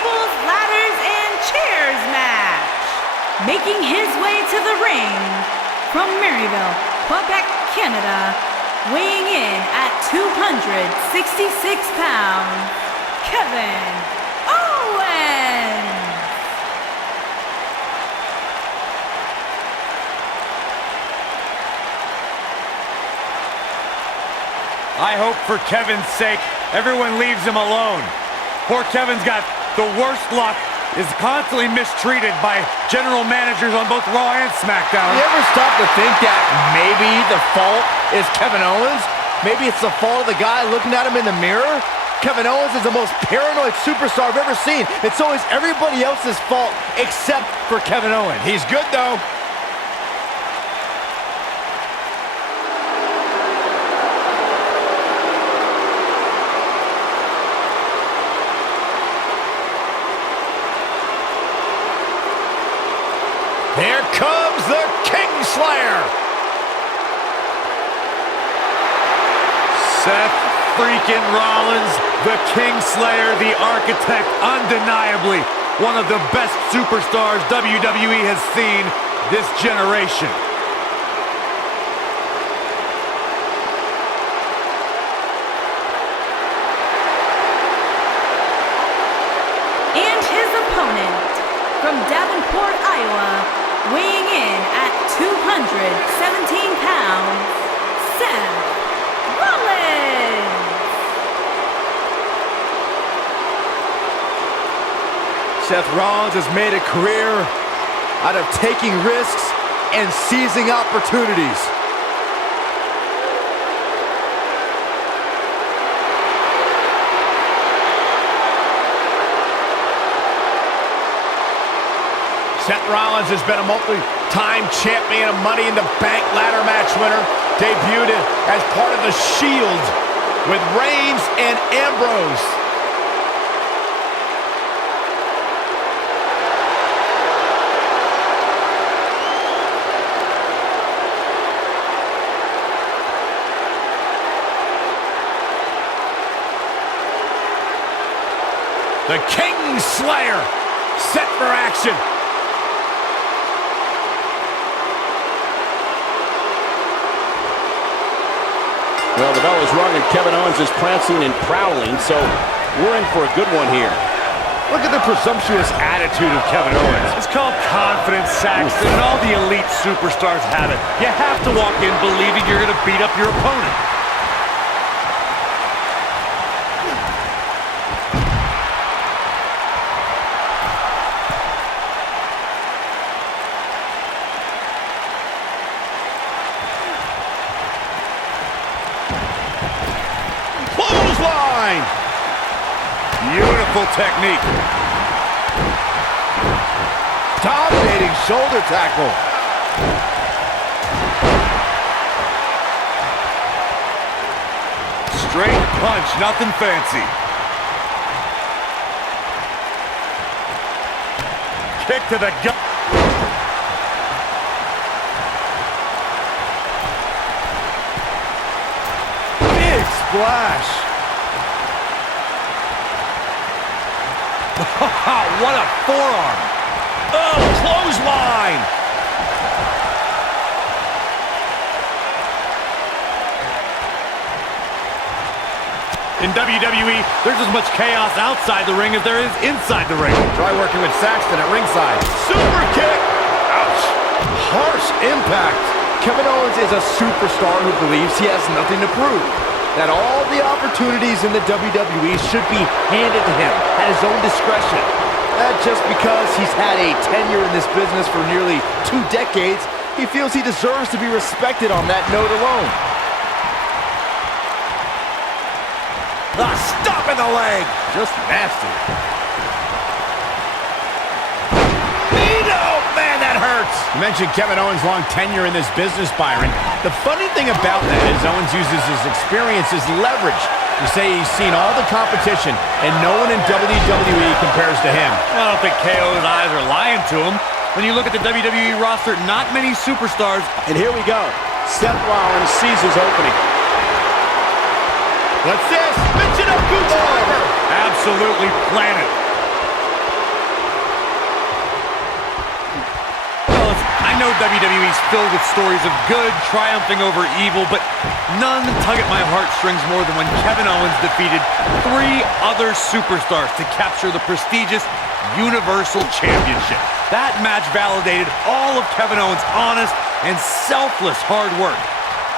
tables, ladders, and chairs match. Making his way to the ring from Maryville, Quebec, Canada, weighing in at 266 pounds, Kevin Owens. I hope for Kevin's sake, everyone leaves him alone. Poor Kevin's got the worst luck, is constantly mistreated by general managers on both Raw and SmackDown. You ever stop to think that maybe the fault is Kevin Owens? Maybe it's the fault of the guy looking at him in the mirror? Kevin Owens is the most paranoid superstar I've ever seen. It's always everybody else's fault except for Kevin Owens. He's good, though. Here comes the Kingslayer. Seth freaking Rollins, the Kingslayer, the architect, undeniably one of the best superstars WWE has seen this generation. And his opponent from Davenport, Iowa, weighing in at 217 pounds, Seth Rollins. Seth Rollins has made a career out of taking risks and seizing opportunities. Seth Rollins has been a multi-time champion, a Money in the Bank ladder match winner. Debuted as part of the Shield with Reigns and Ambrose. The Kingslayer set for action. Well, the bell is rung and Kevin Owens is prancing and prowling, so we're in for a good one here. Look at the presumptuous attitude of Kevin Owens. It's called confidence, Saxton, and all the elite superstars have it. You have to walk in believing you're going to beat up your opponent. Clothesline! Beautiful technique. Dominating shoulder tackle. Straight punch, nothing fancy. Kick to the gut. Big splash. What a forearm. Oh, clothesline! In WWE, there's as much chaos outside the ring as there is inside the ring. Try working with Saxton at ringside. Super kick! Ouch! Harsh impact. Kevin Owens is a superstar who believes he has nothing to prove. That all the opportunities in the WWE should be handed to him at his own discretion. That just because he's had a tenure in this business for nearly 2 decades, he feels he deserves to be respected on that note alone. Stop in the leg! Just nasty. Man, that hurts! You mentioned Kevin Owens' long tenure in this business, Byron. The funny thing about that is Owens uses his experience as leverage to say he's seen all the competition, and no one in WWE compares to him. I don't think KO's eyes are lying to him. When you look at the WWE roster, not many superstars. And here we go. Seth Rollins sees his opening. What's this? Michinoku driver! Absolutely planted. know WWE's filled with stories of good triumphing over evil, but none tug at my heartstrings more than when Kevin Owens defeated 3 other superstars to capture the prestigious Universal Championship. That match validated all of Kevin Owens' honest and selfless hard work.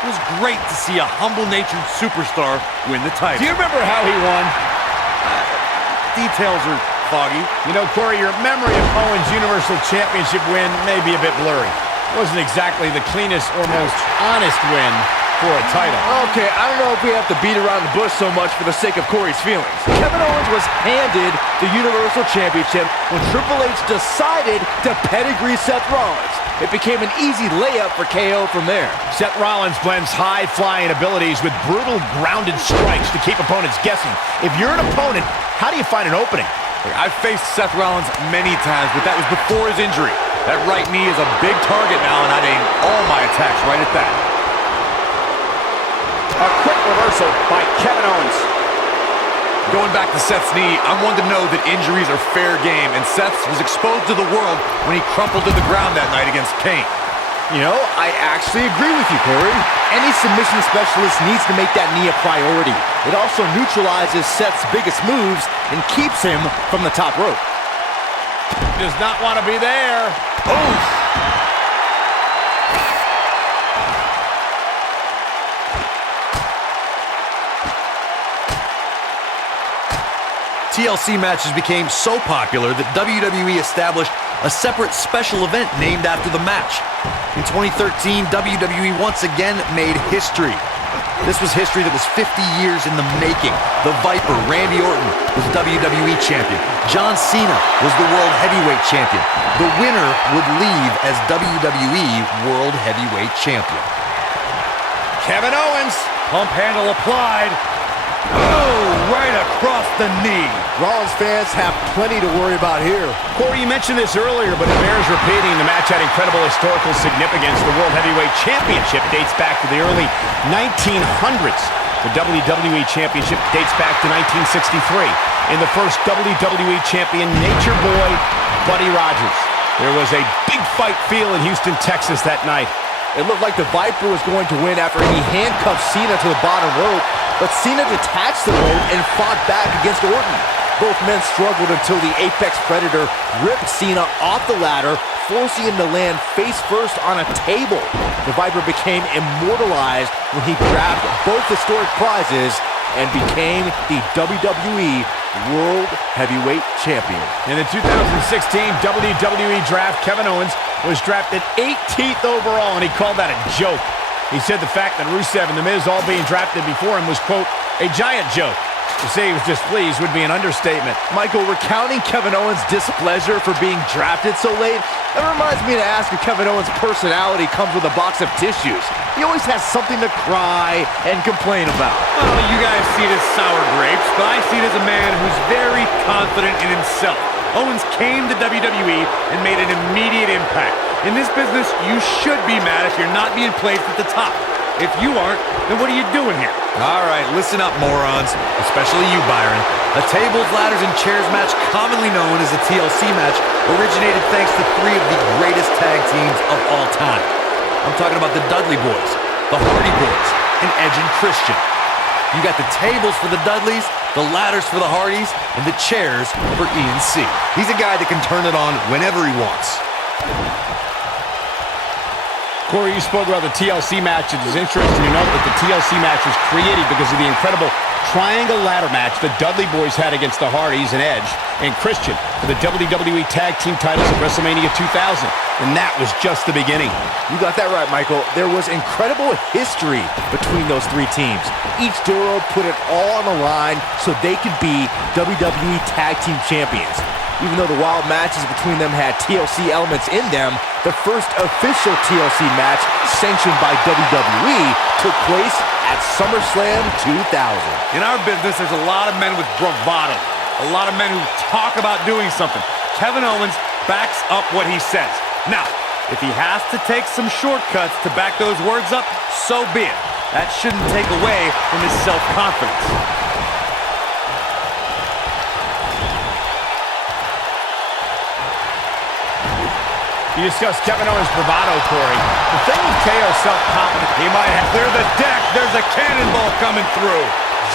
It was great to see a humble-natured superstar win the title. Do you remember how he won? Details are foggy. You know, Corey, your memory of Owens' Universal Championship win may be a bit blurry. It wasn't exactly the cleanest or most honest win for a title. Okay, I don't know if we have to beat around the bush so much for the sake of Corey's feelings. Kevin Owens was handed the Universal Championship when Triple H decided to pedigree Seth Rollins. It became an easy layup for KO from there. Seth Rollins blends high-flying abilities with brutal grounded strikes to keep opponents guessing. If you're an opponent, how do you find an opening? I've faced Seth Rollins many times, but that was before his injury. That right knee is a big target now, and I'd aim all my attacks right at that. A quick reversal by Kevin Owens. Going back to Seth's knee, I'm one to know that injuries are fair game, and Seth's was exposed to the world when he crumpled to the ground that night against Kane. You know, I actually agree with you, Corey. Any submission specialist needs to make that knee a priority. It also neutralizes Seth's biggest moves and keeps him from the top rope. Does not want to be there. Oh! TLC matches became so popular that WWE established a separate special event named after the match. In 2013, WWE once again made history. This was history that was 50 years in the making. The Viper, Randy Orton, was WWE Champion. John Cena was the World Heavyweight Champion. The winner would leave as WWE World Heavyweight Champion. Kevin Owens. Pump handle applied. Oh, right across the knee. Rollins fans have plenty to worry about here. Corey, you mentioned this earlier, but it bears repeating. The match had incredible historical significance. The World Heavyweight Championship dates back to the early 1900s. The WWE Championship dates back to 1963. In the first WWE Champion, Nature Boy, Buddy Rogers. There was a big fight feel in Houston, Texas that night. It looked like the Viper was going to win after he handcuffed Cena to the bottom rope, but Cena detached the rope and fought back against Orton. Both men struggled until the Apex Predator ripped Cena off the ladder, forcing him to land face first on a table. The Viper became immortalized when he grabbed both historic prizes and became the WWE World Heavyweight Champion. In the 2016 WWE Draft, Kevin Owens was drafted 18th overall, and he called that a joke. He said the fact that Rusev and The Miz all being drafted before him was, quote, a giant joke. To say he was displeased would be an understatement. Michael, recounting Kevin Owens' displeasure for being drafted so late, that reminds me to ask if Kevin Owens' personality comes with a box of tissues. He always has something to cry and complain about. Well, you guys see it as sour grapes, but I see it as a man who's very confident in himself. Owens came to WWE and made an immediate impact. In this business, you should be mad if you're not being placed at the top. If you aren't, then what are you doing here? All right, listen up, morons. Especially you, Byron. A tables, ladders, and chairs match, commonly known as a TLC match, originated thanks to 3 of the greatest tag teams of all time. I'm talking about the Dudley Boys, the Hardy Boys, and Edge and Christian. You got the tables for the Dudleys, the ladders for the Hardys, and the chairs for E&C. He's a guy that can turn it on whenever he wants. Corey, you spoke about the TLC match. It is interesting to note that the TLC match was created because of the incredible triangle ladder match the Dudley Boys had against the Hardys and Edge and Christian for the WWE Tag Team titles at WrestleMania 2000. And that was just the beginning. You got that right, Michael. There was incredible history between those 3 teams. Each duo put it all on the line so they could be WWE Tag Team Champions. Even though the wild matches between them had TLC elements in them, the first official TLC match sanctioned by WWE took place at SummerSlam 2000. In our business, there's a lot of men with bravado, a lot of men who talk about doing something. Kevin Owens backs up what he says. Now, if he has to take some shortcuts to back those words up, so be it. That shouldn't take away from his self-confidence. You discussed Kevin Owens' bravado, Corey. The thing with KO's self-confidence, He might have cleared the deck. There's a cannonball coming through.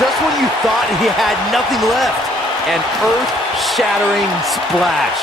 Just when you thought he had nothing left, an earth-shattering splash.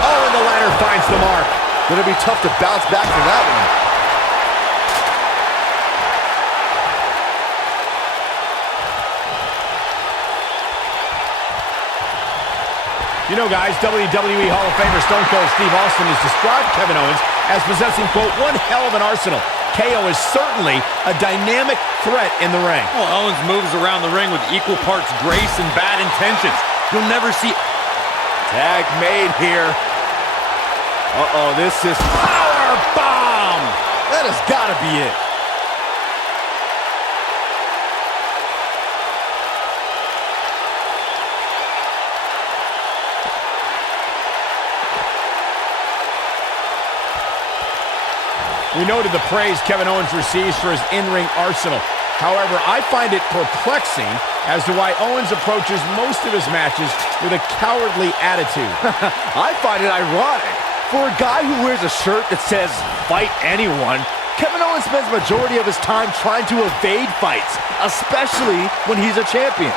oh, and the ladder finds the mark. Gonna be tough to bounce back from that one. You know, guys, WWE Hall of Famer Stone Cold Steve Austin has described Kevin Owens as possessing, quote, one hell of an arsenal. KO is certainly a dynamic threat in the ring. Well, Owens moves around the ring with equal parts grace and bad intentions. You'll never see... Tag made here. Uh-oh, this is power bomb. That has got to be it. We noted the praise Kevin Owens receives for his in-ring arsenal. However, I find it perplexing as to why Owens approaches most of his matches with a cowardly attitude. I find it ironic. For a guy who wears a shirt that says, fight anyone, Kevin Owens spends the majority of his time trying to evade fights, especially when he's a champion.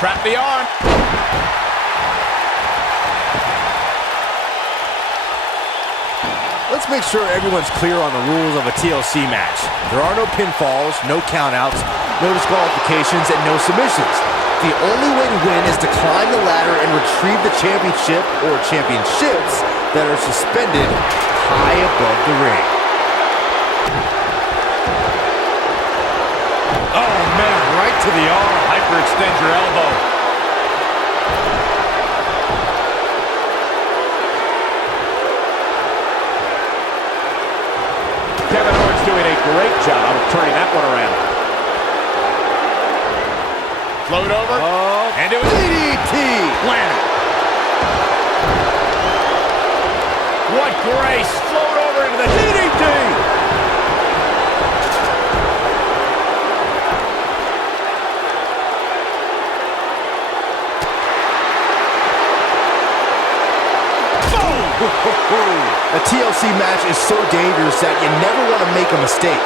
Trap the arm. Let's make sure everyone's clear on the rules of a TLC match. There are no pinfalls, no countouts, no disqualifications, and no submissions. The only way to win is to climb the ladder and retrieve the championship or championships that are suspended high above the ring. Oh, man, right to the arm. Hyperextend your elbow. Kevin Owens doing a great job of turning that one around. Float over. Oh, And it was DDT! Planet. what grace. Float over into the DDT. A TLC match is so dangerous that you never want to make a mistake.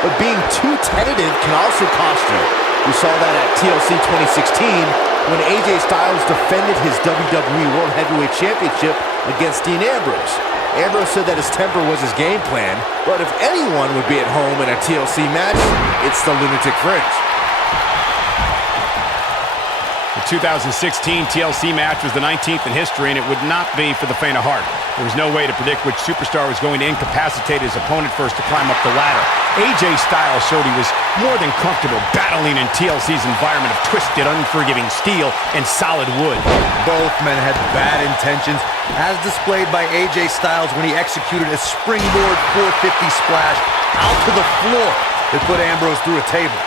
But being too tentative can also cost you. We saw that at TLC 2016 when AJ Styles defended his WWE World Heavyweight Championship against Dean Ambrose. Ambrose said that his temper was his game plan, but if anyone would be at home in a TLC match, it's the Lunatic Fringe. The 2016 TLC match was the 19th in history, and it would not be for the faint of heart. There was no way to predict which superstar was going to incapacitate his opponent first to climb up the ladder. AJ Styles showed he was more than comfortable battling in TLC's environment of twisted, unforgiving steel and solid wood. Both men had bad intentions, as displayed by AJ Styles when he executed a springboard 450 splash out to the floor that put Ambrose through a table.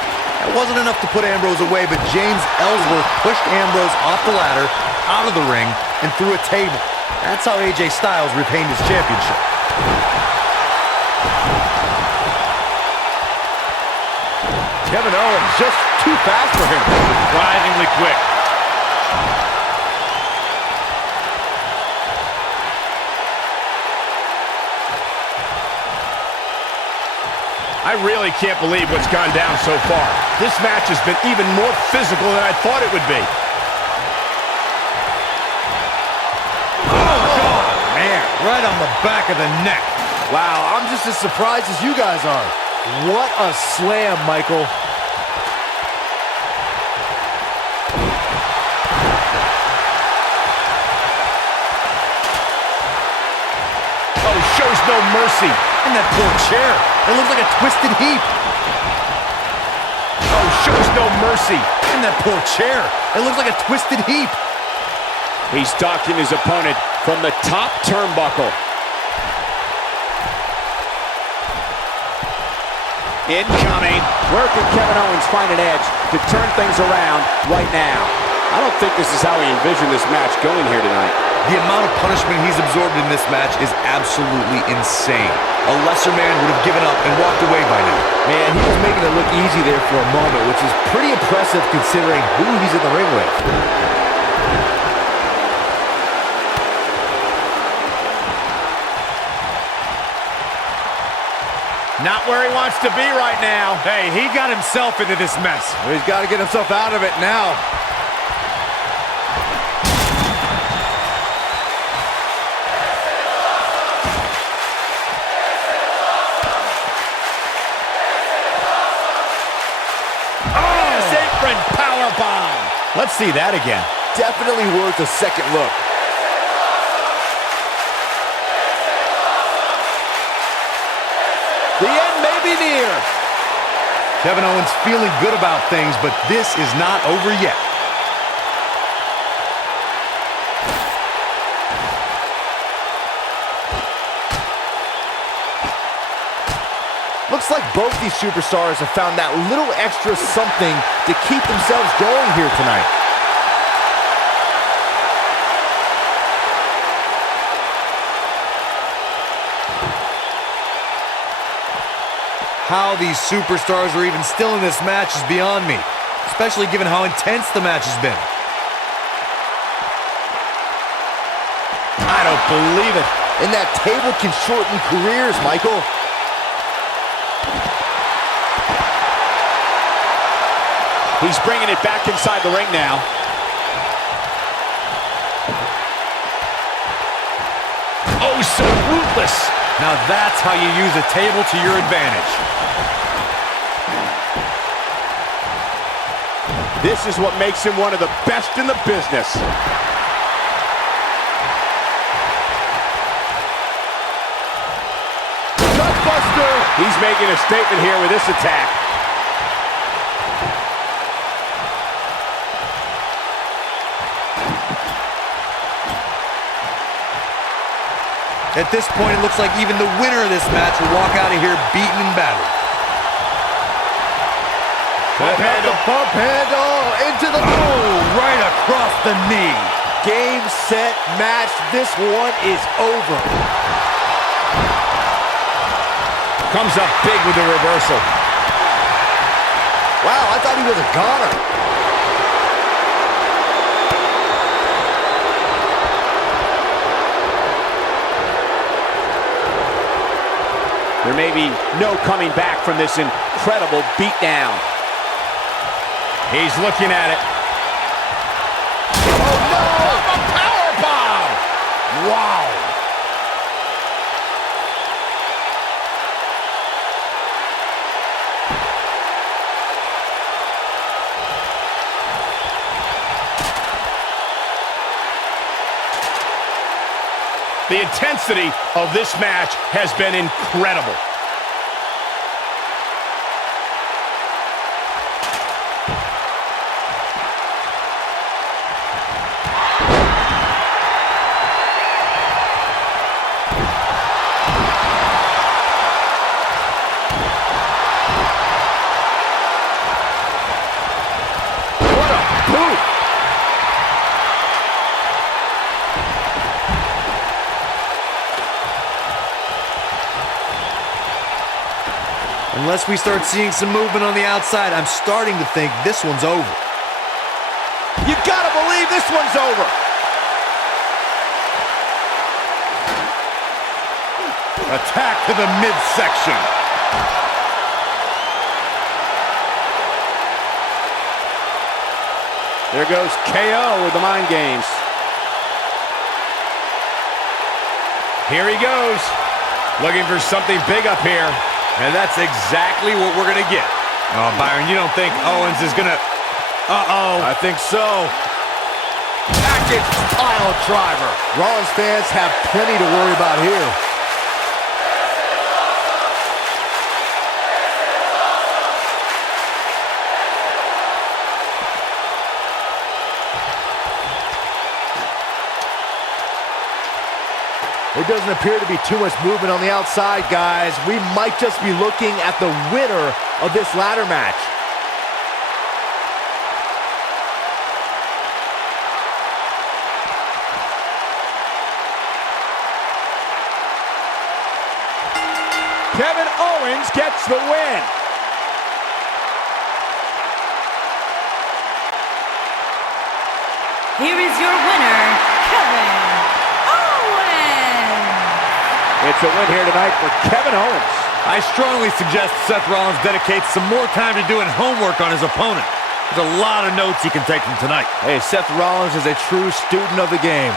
It wasn't enough to put Ambrose away, but James Ellsworth pushed Ambrose off the ladder, out of the ring, and through a table. That's how AJ Styles retained his championship. Kevin Owens just too fast for him. Surprisingly quick. I really can't believe what's gone down so far. This match has been even more physical than I thought it would be. Man, right on the back of the neck. Wow, I'm just as surprised as you guys are. What a slam, Michael. Oh, shows no mercy. And that poor chair. It looks like a twisted heap. Oh, shows no mercy. And that poor chair. It looks like a twisted heap. He's stalking his opponent from the top turnbuckle. Incoming. Where can Kevin Owens find an edge to turn things around right now? I don't think this is how he envisioned this match going here tonight. The amount of punishment he's absorbed in this match is absolutely insane. A lesser man would have given up and walked away by now. Man, he was making it look easy there for a moment, which is pretty impressive considering who he's in the ring with. Not where he wants to be right now. Hey, he got himself into this mess. He's got to get himself out of it now. Let's see that again. Definitely worth a second look. The end may be near. Kevin Owens feeling good about things, but this is not over yet. Looks like both these superstars have found that little extra something to keep themselves going here tonight. How these superstars are even still in this match is beyond me, especially given how intense the match has been. I don't believe it. And that table can shorten careers, Michael. He's bringing it back inside the ring now. Oh, so ruthless. Now that's how you use a table to your advantage. This is what makes him one of the best in the business. Gutbuster! He's making a statement here with this attack. At this point, it looks like even the winner of this match will walk out of here beaten and battered. Pump handle into the... Oh, right across the knee. Game, set, match. This one is over. Comes up big with the reversal. Wow, I thought he was a goner. There may be no coming back from this incredible beatdown. He's looking at it. Oh, no! A powerbomb! Wow! The intensity of this match has been incredible. What a boot! Unless we start seeing some movement on the outside, I'm starting to think this one's over. You gotta believe this one's over. Attack to the midsection. There goes KO with the mind games. Here he goes. Looking for something big up here. And that's exactly what we're going to get. Oh, Byron, you don't think Owens is going to... Uh-oh. I think so. Package pile driver. Rollins fans have plenty to worry about here. There doesn't appear to be too much movement on the outside, guys. We might just be looking at the winner of this ladder match. Kevin Owens gets the win. Here is your winner, Kevin Owens. It's a win here tonight for Kevin Owens. I strongly suggest Seth Rollins dedicates some more time to doing homework on his opponent. There's a lot of notes he can take from tonight. Hey, Seth Rollins is a true student of the game.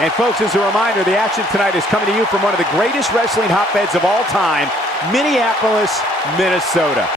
And folks, as a reminder, the action tonight is coming to you from one of the greatest wrestling hotbeds of all time, Minneapolis, Minnesota.